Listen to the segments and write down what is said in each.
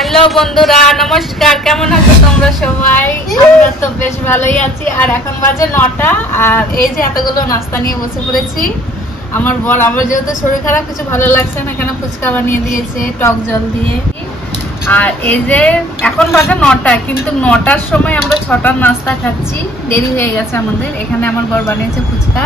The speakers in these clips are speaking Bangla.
হ্যালো বন্ধুরা, নমস্কার। কেমন আছো তোমরা সবাই? আমরা তো বেশ ভালোই আছি। আর এখন বাজে 9টা। আর এই যে এতগুলো নাস্তা নিয়ে বসে পড়েছি। আমার বর, আমার যেহেতু শরীর খারাপ, কিছু ভালো লাগছে না, কেন ফুচকা বানিয়ে দিয়েছে টক জল দিয়ে। আর এই যে এখন বাজে 9টা, কিন্তু 9টার সময় আমরা 6টার নাস্তা খাচ্ছি। দেরি হয়ে গেছে আমাদের। এখানে আমার বর বানিয়েছে ফুচকা,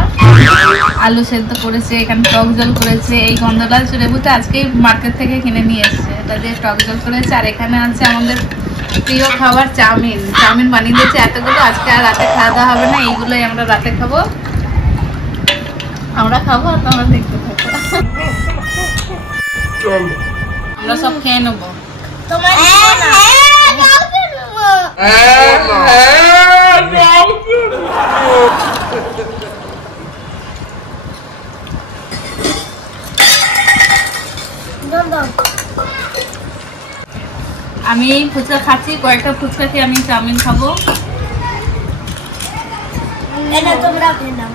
আলু সেদ্ধ করেছে, এখানে টক জল করেছে। এই গন্ধলাল চুলেবুতে আজকেই মার্কেট থেকে কিনে নিয়ে এসছে, এটা দিয়ে টক জল করেছে। আর এখানে আছে আমাদের প্রিয় খাবার চাউমিন। চাউমিন বানিয়ে দিয়েছে এতগুলো। আজকে আর রাতে খাওয়া দাওয়া হবে না, এইগুলোই আমরা রাতে খাবো। আমরা খাবো আর তোমরা দেখতে থাকো। আমরা সব খেয়ে নেবো। আমি ফুচকা খাচ্ছি, কয়েকটা ফুচকা খেয়ে আমি চাউমিন খাবো। এটা তোমরা খেয়ে নাও।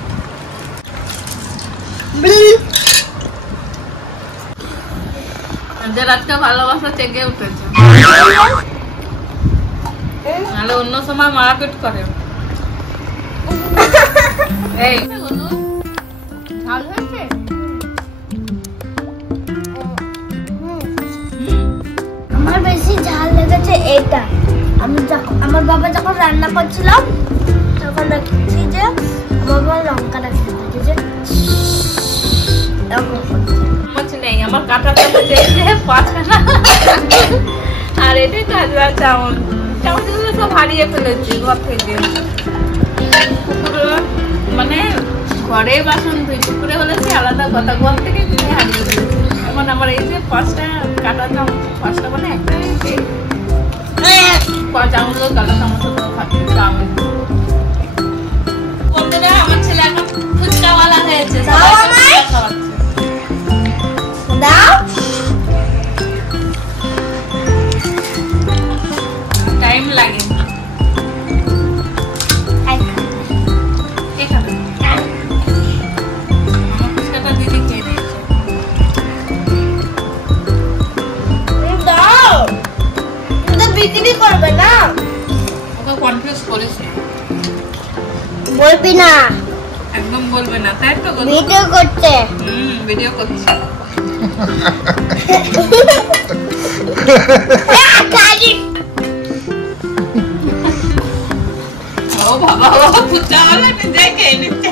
যার আজকে ভালোবাসা চেগে উঠেছে, নাহলে অন্য সময় মারাপিট করে। এই ঝাল হয়েছে? আমার বেশি ঝাল লেগেছে এটা। আমি যখন আমার বাবা যখন রান্না করছিলাম তখন দেখছি যে আমার বাবা লঙ্কাটা খেতে যে চামচ নেই আমার, কাঁটা চামচ এসে পাঁচখানা। আর এটাই তো আজবার চামচ। চামচগুলো সব হারিয়ে ফেলেছি ঘর থেকে। মানে ঘরে বাসন ধুই, পুকুরে হলে কি আলাদা কথা, ঘর থেকে কিনে হারিয়ে ফেলেছি। এখন আমার এই যে 5টা কাঁটা চামচ, 5টা মানে একটা চামচ কাঁটা চামচ খাচ্ছি চাউমিন। বন্ধুরা, আমার ছেলে এখন ফুচকাওয়ালা হয়েছে, খাওয়াচ্ছে। টাইম লাগে। আমার ফুচকাটা দিদি খেয়ে নিয়েছে। বিক্রি করবে না, ওকে কনফিউজ করিস না। বলবি না, একদম বলবে না, তাই তো? ভিডিও করতে। ভিডিও করছি। ও বাবা, ও ফুচকাওয়ালা নিজে খেয়ে নিচ্ছে।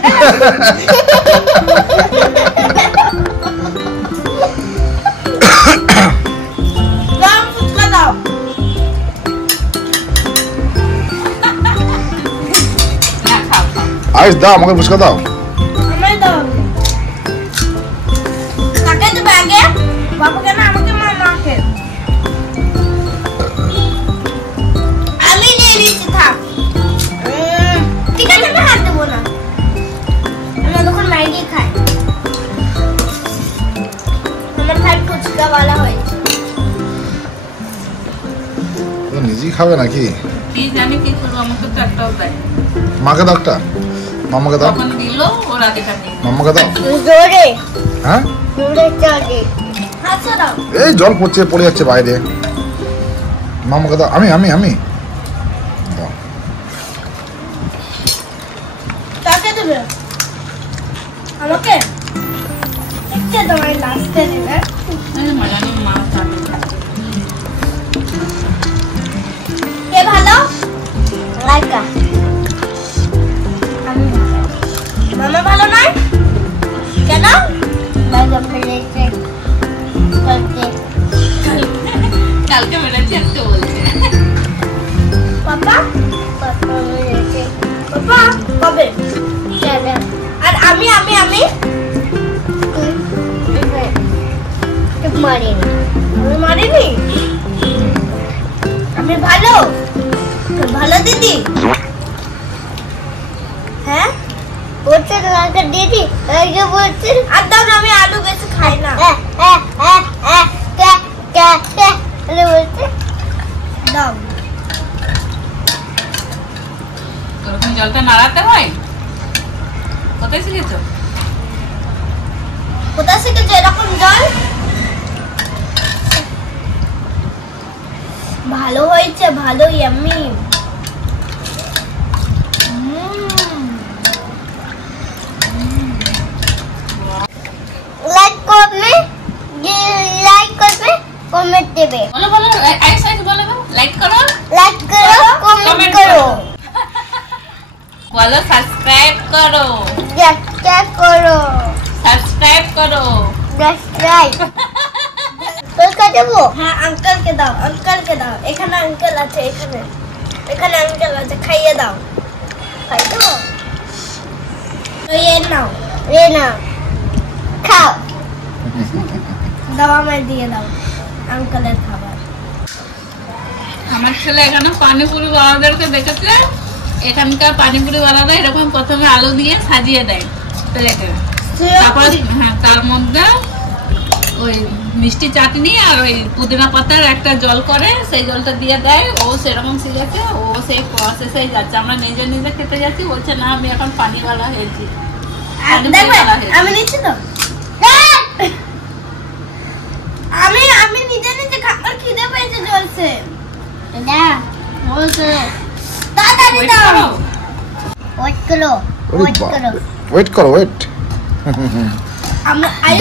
আইস দাও, আমাকে ফুচকা দাও। আমায় দাও। কাকে দেবে আগে? বাবাকে না আমাকে? মামাকে। আমি দিয়ে দিচ্ছি, থাক। ঠিক আছে, আমি হাত দেবো না। আমরা তখন ম্যাগি খাই। আমার ভাই ফুচকাওয়ালা হয়েছে। ও নিজেই খাবে নাকি? তুই জানি কি করবো, আমাকে তো একটাও দেয়। মাকে দাও একটা, মামাকে দাও। তখন দিল ওর আগে কাটে। মামাকে দাও। জোরে হ্যাঁ, জোরে চাগে। আচ্ছা দাও। এই জল পড়ে যাচ্ছে বাইরে। মামাকে দাও। আমি আমি আমি দাও। কাকে দেবে? আমাকে একটা তোমার লাস্টে দেবে। মালানি মা খাবে। কে ভালো? লাইকা। আমি ভালো। মামা ভালো নয় কেন? লাইকা ফেলেছে কালকে মেরেছি আজকে বলছে। পাপা পাপা মেরেছে। পাপা কবে? আর আমি মারিনি। আমি মারিনি। আমি ভালো ভালো দিদি। হ্যাঁ বলছে লালটা দিদি, আগে বলছে আর দাও না, আমি আলু বেশি খাই না। বলছে দাও। ওরকম জলটা নাড়াতে হয়? কোথায় শিখেছো? কোথা থেকে যে এরকম জল ভালো হয়েছে, ভালো ইয়াম্মি। লাইক করবে, কমেন্ট দেবে। বলো বলো, একসাথে বলো, লাইক করো, কমেন্ট করো, বলো সাবস্ক্রাইব করো, সাবস্ক্রাইব করো। তোকে দেবো? হ্যাঁ, আঙ্কেলকে দাও, আঙ্কেলকে দাও। এখানে আঙ্কেল আছে, এখানে আঙ্কেল আছে, খাইয়ে দাও। খাই দেবো? এ নাও, খাও। দাও, আমায় দিয়ে দাও আঙ্কেলের খাবার। আমার ছেলে এখানে পানিপুরি ওয়ালাদেরকে দেখেছে, এখানকার পানিপুরি ওয়ালারা এরকম প্রথমে আলু দিয়ে সাজিয়ে দেয় প্লেটে, তারপর হ্যাঁ তার মধ্যে ওই মিষ্টি চাটনি আর ওই পুদিনা পাতার একটা জল করে, সেই জলটা দিয়ে দেয়। ও সেরকম শিখেছে, ও সেই প্রসেসেই যাচ্ছে। আমরা নিজে নিজে খেতে যাচ্ছি, বলছে না আমি এখন পানিওয়ালা হয়েছি। আমি নিচ্ছি তো, আমি নিজে নিজে খাবার খিদে পেয়েছে জলছে। তাড়াতাড়ি দাও। ওয়েট করো।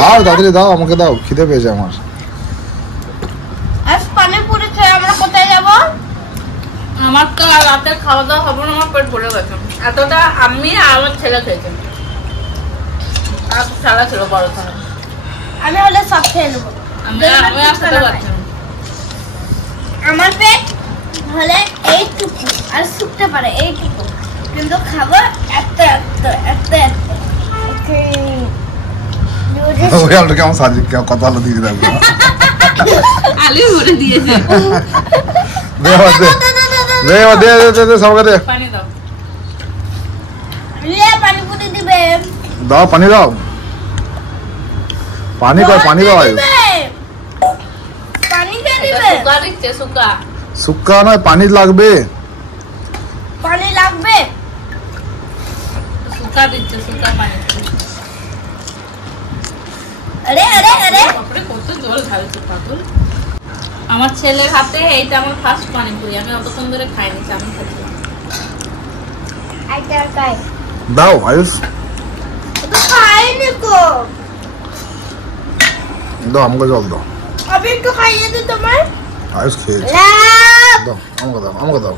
দাও তাড়াতাড়ি দাও, আমাকে দাও, খিদে পেয়েছে আমার। আজ পানিপুরি খেয়ে আমরা কোথায় যাব? আমার তো আর রাতে খাওয়া দাওয়া হবে না, আমার পেট ভরে গেছে। এতটা আমি আর আমার ছেলে খেয়েছি, আর সারা ছিল বড় খানা। আমি হলে সব খেয়ে নেবো। আমি আর খেতে পারছি না। আমার পেট হলে এইটুকু, আর শুকতে পারে এইটুকু, কিন্তু খাবো এত। ওই আলুটা কেমন সাজি, কত আলু দিয়ে দেবো? আলু ভরে দিয়েছে। দে সবকে দে। পানি দাও। পানিপুরি দিবে। দাও পানি দাও, পানি দাও আয়ুষ। পানি কে এটা দিবে? শুকা দিচ্ছে, শুকা। শুক্কা নয়, পানি লাগবে। পানি লাগবে। শুকা দিচ্ছে, শুকা পানি। আরে বাপরে কত জল ঢালছে পাগল। আমার ছেলের হাতে এইটা আমার ফার্স্ট পানিপুরি, আমি অতক্ষণ ধরে খাইনি, আমি খাচ্ছিলাম। দাও আয়ুষ, তো খাইনি কো। দাও আমাকে জল দাও। আমি একটু খাইয়ে দিই তোমার। আয়ুষ খেয়েছে, দাও আমাকে দাও।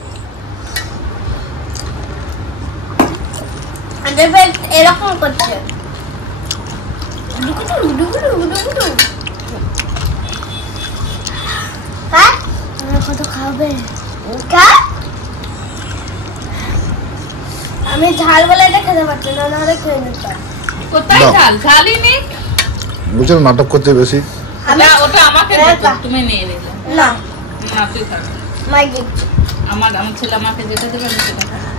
এরকম করছে। কত খাবে? আমি ঝাল বলে এটা খেতে পারছি না, নাহলে খেয়ে নিতাম। কোথায় ঝাল? ঝালই নেই। বুঝছো, নাটক করছে বেশি। ওটা আমাকে দিতে, তুমি নিয়ে নিলে। না, তুই খাবে। মাই গিফট। আমার ছেলে আমাকে যেতে দেবে, আমি সেটা খাবো।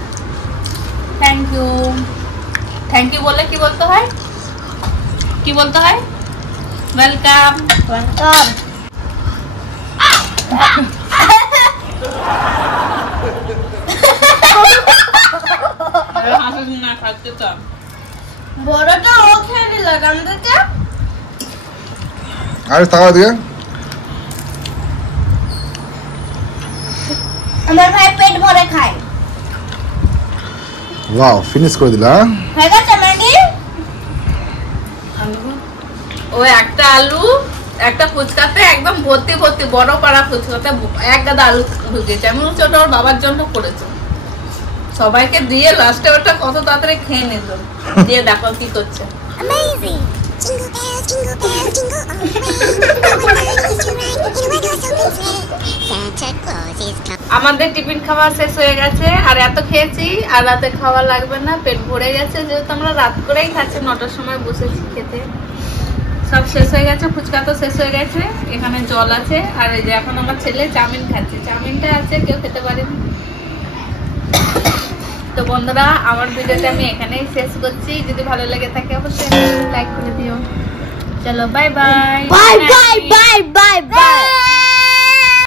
থ্যাংক ইউ বললে কি বলতে হয়? ওয়েলকাম। বড়টা ও খেয়ে নিল, আমাদেরকে আয়ুষ টাকা দিয়ে। আমার ভাই পেট ভরে খায়। ওয়াও, ফিনিশ করে দিলা। হয়ে গেছে ম্যাগি। ও একটা আলু, একটা ফুচকাতে একদম ভর্তি বড় পাড়া ফুচকাতে এক গাদা আলু ঢুকেছে। আমি বলছি ওটা ওর বাবার জন্য করেছে। সবাইকে দিয়ে লাস্টে ওটা কত তাড়াতাড়ি খেয়ে নিল। দিয়ে দেখো কি করছে। Amazing. Jingle bells, jingle bells, jingle all the way. Santa Claus is coming. আমাদের টিফিন খাওয়া শেষ হয়ে গেছে, আর এত খেয়েছি আর রাতে খাওয়া লাগবে না, পেট ভরে গেছে। যেহেতু আমরা রাত করেই খাচ্ছি, 9টার সময় বসেছি খেতে। সব শেষ হয়ে গেছে, ফুচকা তো শেষ হয়ে গেছে, এখানে জল আছে। আর এই যে এখন আমার ছেলে চাউমিন খাচ্ছে, চাউমিনটা আছে, কেউ খেতে পারেনি। তো বন্ধুরা, আমার ভিডিওটা আমি এখানেই শেষ করছি। যদি ভালো লেগে থাকে অবশ্যই লাইক করে দিও। চলো বাই বাই। Bye.